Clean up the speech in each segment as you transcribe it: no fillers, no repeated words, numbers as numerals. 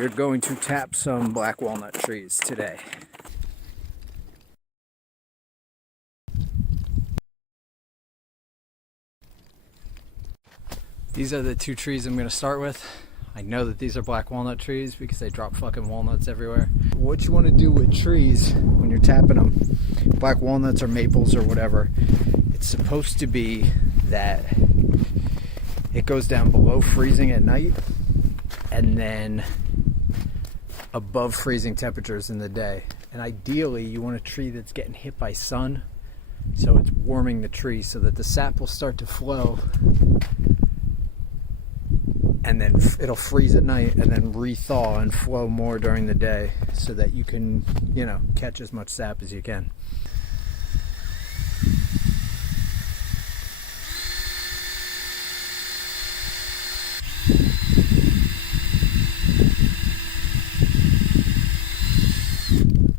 We're going to tap some black walnut trees today. These are the two trees I'm going to start with. I know that these are black walnut trees because they drop fucking walnuts everywhere. What you want to do with trees when you're tapping them, black walnuts or maples or whatever, it's supposed to be that it goes down below freezing at night and then above freezing temperatures in the day. And ideally you want a tree that's getting hit by sun, so it's warming the tree so that the sap will start to flow, and then it'll freeze at night and then re-thaw and flow more during the day so that you can, you know, catch as much sap as you can.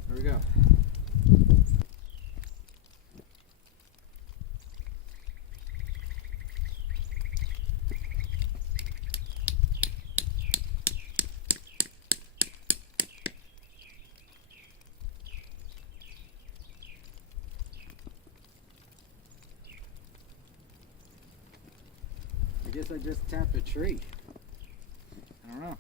There we go. I guess I just tapped a tree. I don't know.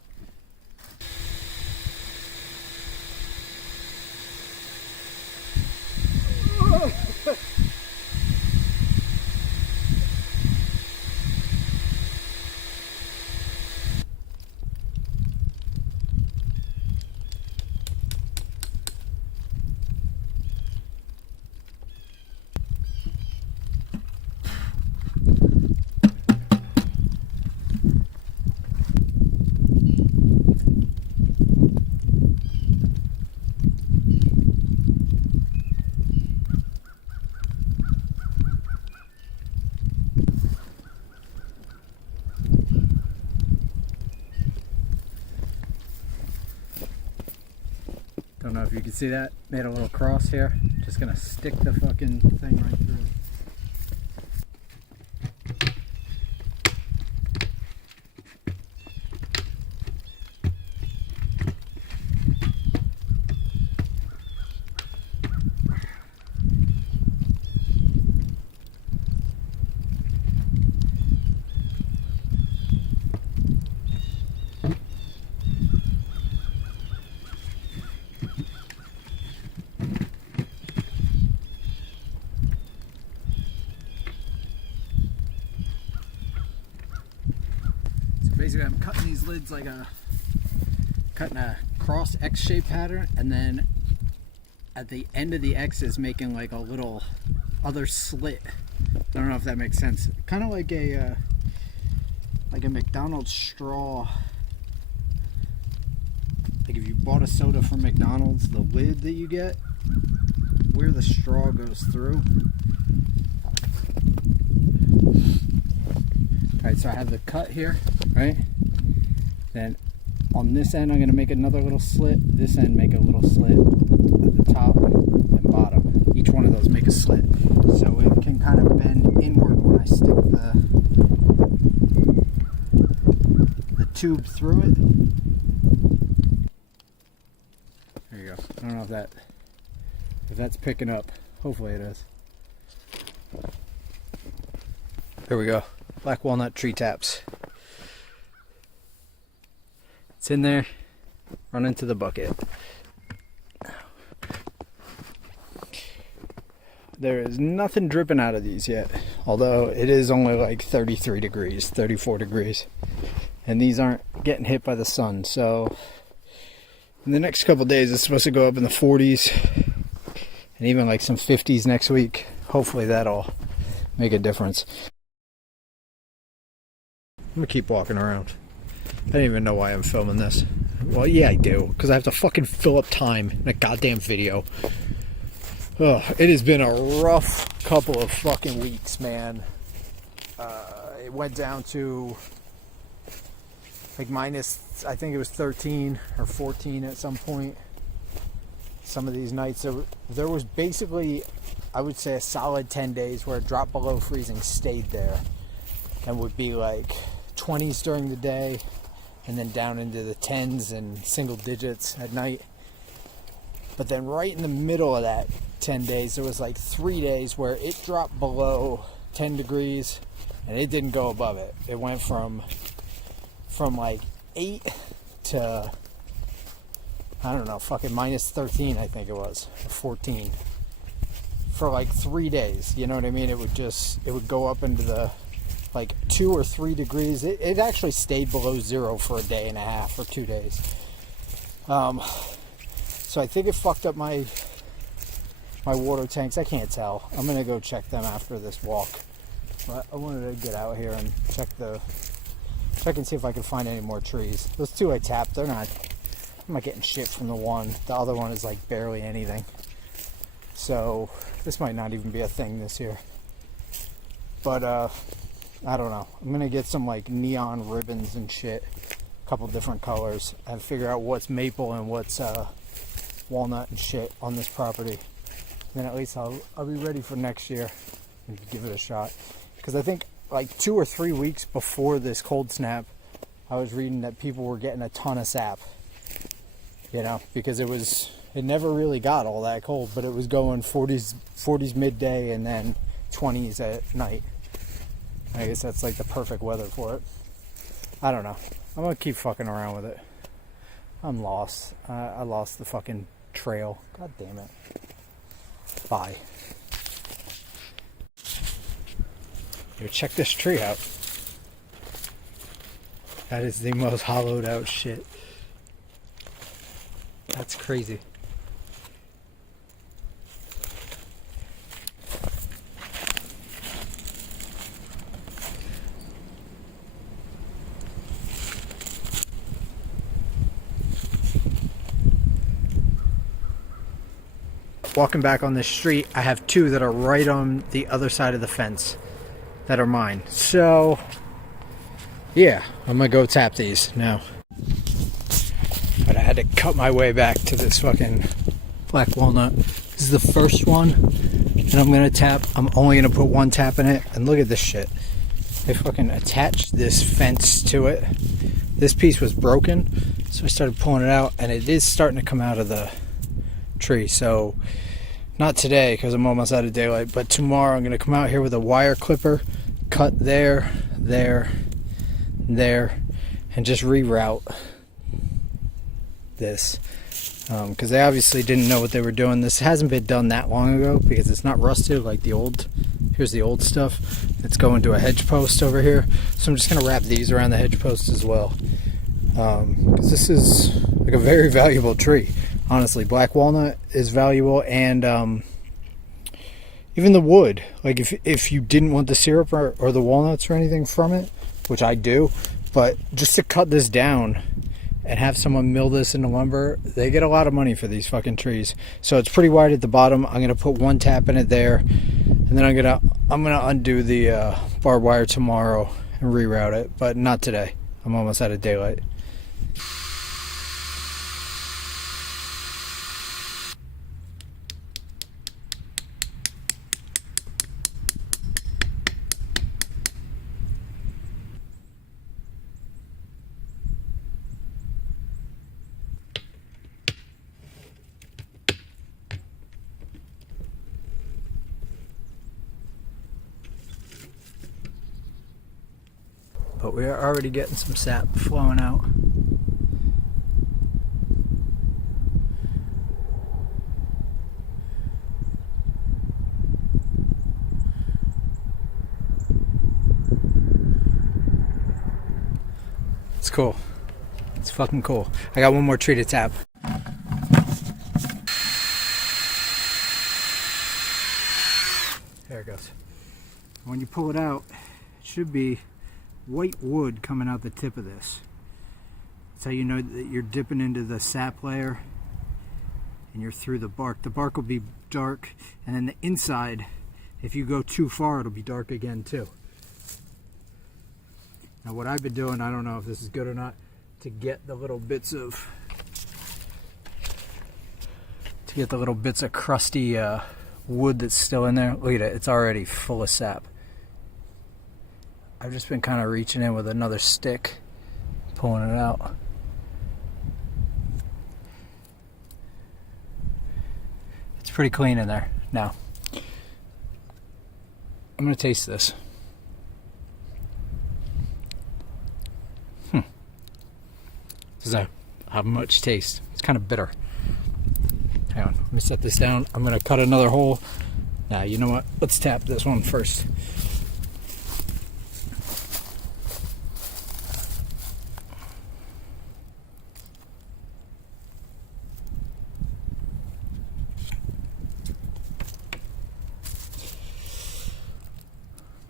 Don't know if you can see that. Made a little cross here. Just gonna stick the fucking thing right through. Basically, I'm cutting these lids like cutting a cross X-shaped pattern, and then at the end of the X is making like a little other slit. I don't know if that makes sense. Kind of like a McDonald's straw. Like if you bought a soda from McDonald's, the lid that you get, where the straw goes through. Alright, so I have the cut here, right? Then on this end I'm going to make another little slit. This end make a little slit at the top and bottom. Each one of those make a slit. So it can kind of bend inward when I stick the tube through it. There you go. I don't know if that's picking up. Hopefully it is. There we go. Black walnut tree taps. It's in there. Run into the bucket. There is nothing dripping out of these yet, although it is only like 33 degrees, 34 degrees, and these aren't getting hit by the sun. So in the next couple days it's supposed to go up in the 40s and even like some 50s next week. Hopefully that'll make a difference. I'm gonna keep walking around. I don't even know why I'm filming this. Well, yeah, I do, because I have to fucking fill up time in a goddamn video. Ugh, it has been a rough couple of fucking weeks, man. It went down to like minus, I think it was 13 or 14 at some point. Some of these nights, there was basically, I would say, a solid 10 days where it dropped below freezing, stayed there, and would be like 20s during the day, and then down into the 10s and single digits at night. But then right in the middle of that 10 days, there was like 3 days where it dropped below 10 degrees and it didn't go above it. It went from like 8 to, I don't know, fucking minus 13, I think it was, or 14, for like 3 days. You know what I mean? It would go up into the like 2 or 3 degrees. It actually stayed below zero for a day and a half or 2 days. So I think it fucked up my water tanks. I can't tell. I'm gonna go check them after this walk. But I wanted to get out here and check and see if I can find any more trees. Those two I tapped, I'm not getting shit from the one. The other one is like barely anything. So this might not even be a thing this year. But I don't know. I'm gonna get some like neon ribbons and shit, a couple different colors, and figure out what's maple and what's walnut and shit on this property. Then at least I'll be ready for next year and give it a shot. Because I think like 2 or 3 weeks before this cold snap, I was reading that people were getting a ton of sap. You know, because it never really got all that cold, but it was going 40s midday and then 20s at night. I guess that's like the perfect weather for it. I don't know. I'm gonna keep fucking around with it. I'm lost. I lost the fucking trail. God damn it. Bye. Here, check this tree out. That is the most hollowed out shit. That's crazy. Walking back on this street, I have two that are right on the other side of the fence that are mine. So, yeah, I'm gonna go tap these now. But I had to cut my way back to this fucking black walnut. This is the first one, and I'm gonna tap. I'm only gonna put one tap in it, and look at this shit. They fucking attached this fence to it. This piece was broken, so I started pulling it out, and it is starting to come out of the tree. So not today because I'm almost out of daylight, but tomorrow I'm going to come out here with a wire clipper, cut there, and just reroute this because they obviously didn't know what they were doing. This hasn't been done that long ago because it's not rusted like the old. Here's the old stuff. It's going to a hedge post over here, so I'm just going to wrap these around the hedge post as well because this is like a very valuable tree. Honestly, black walnut is valuable, and even the wood. Like if you didn't want the syrup or the walnuts or anything from it, which I do, but just to cut this down and have someone mill this into lumber, they get a lot of money for these fucking trees. So it's pretty wide at the bottom. I'm gonna put one tap in it there, and then I'm gonna undo the barbed wire tomorrow and reroute it, but not today. I'm almost out of daylight. But we are already getting some sap flowing out. It's cool. It's fucking cool. I got one more tree to tap. There it goes. When you pull it out, it should be white wood coming out the tip of this. That's how you know that you're dipping into the sap layer and you're through the bark. The bark will be dark, and then the inside, if you go too far, it'll be dark again too. Now what I've been doing, I don't know if this is good or not, to get the little bits of crusty wood that's still in there. Look at it, it's already full of sap. I've just been kind of reaching in with another stick, pulling it out. It's pretty clean in there. Now, I'm going to taste this. Doesn't have much taste. It's kind of bitter. Hang on, let me set this down. I'm going to cut another hole. Now, you know what? Let's tap this one first.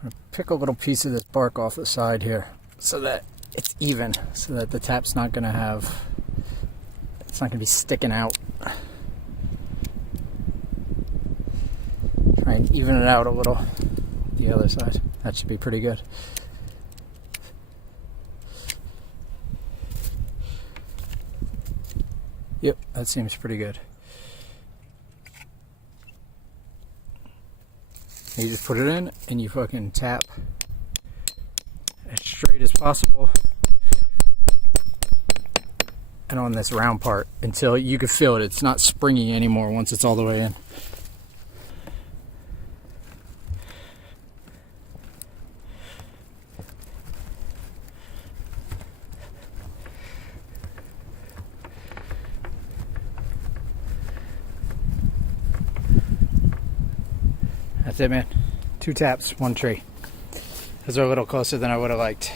I'm going to pick a little piece of this bark off the side here so that it's even, so that the tap's not going to have, it's not going to be sticking out. Try and even it out a little, the other side. That should be pretty good. Yep, that seems pretty good. You just put it in and you fucking tap as straight as possible and on this round part until you can feel it. It's not springy anymore once it's all the way in. That's it, man. 2 taps, 1 tree. Those are a little closer than I would have liked,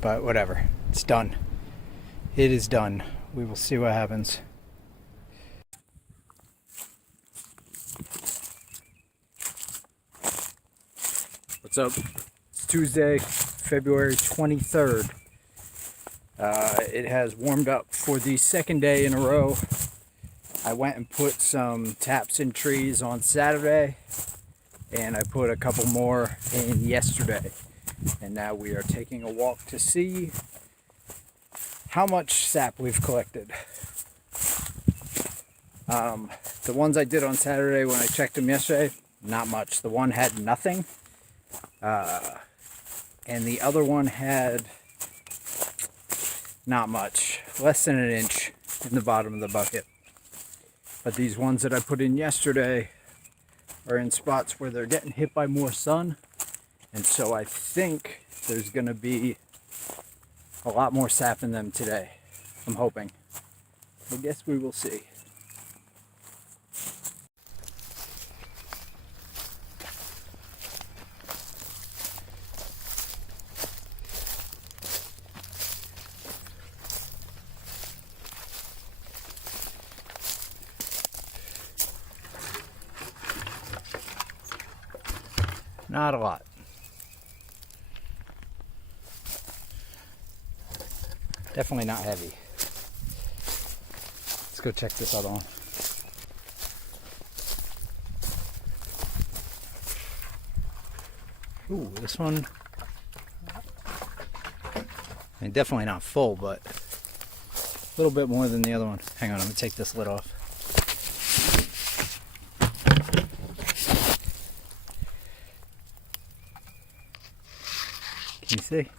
but whatever. It's done. It is done. We will see what happens. What's up? It's Tuesday, February 23rd. It has warmed up for the 2nd day in a row. I went and put some taps in trees on Saturday, and I put a couple more in yesterday. And now we are taking a walk to see how much sap we've collected. The ones I did on Saturday when I checked them yesterday, not much. The one had nothing. And the other one had not much. Less than 1 inch in the bottom of the bucket. But these ones that I put in yesterday are in spots where they're getting hit by more sun. And so I think there's going to be a lot more sap in them today. I'm hoping. I guess we will see. Not a lot. Definitely not heavy. Let's go check this other one. Ooh, this one. I mean, definitely not full, but a little bit more than the other one. Hang on, I'm gonna take this lid off. Can you see?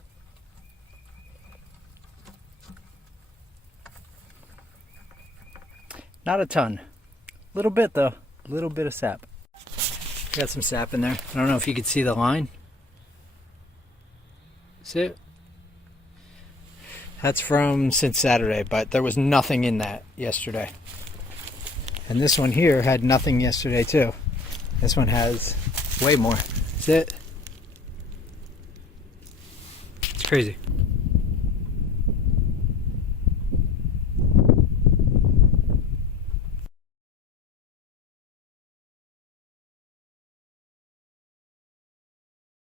Not a ton. A little bit though. A little bit of sap. Got some sap in there. I don't know if you could see the line. See it? That's from since Saturday, but there was nothing in that yesterday. And this one here had nothing yesterday too. This one has way more. See it? It's crazy.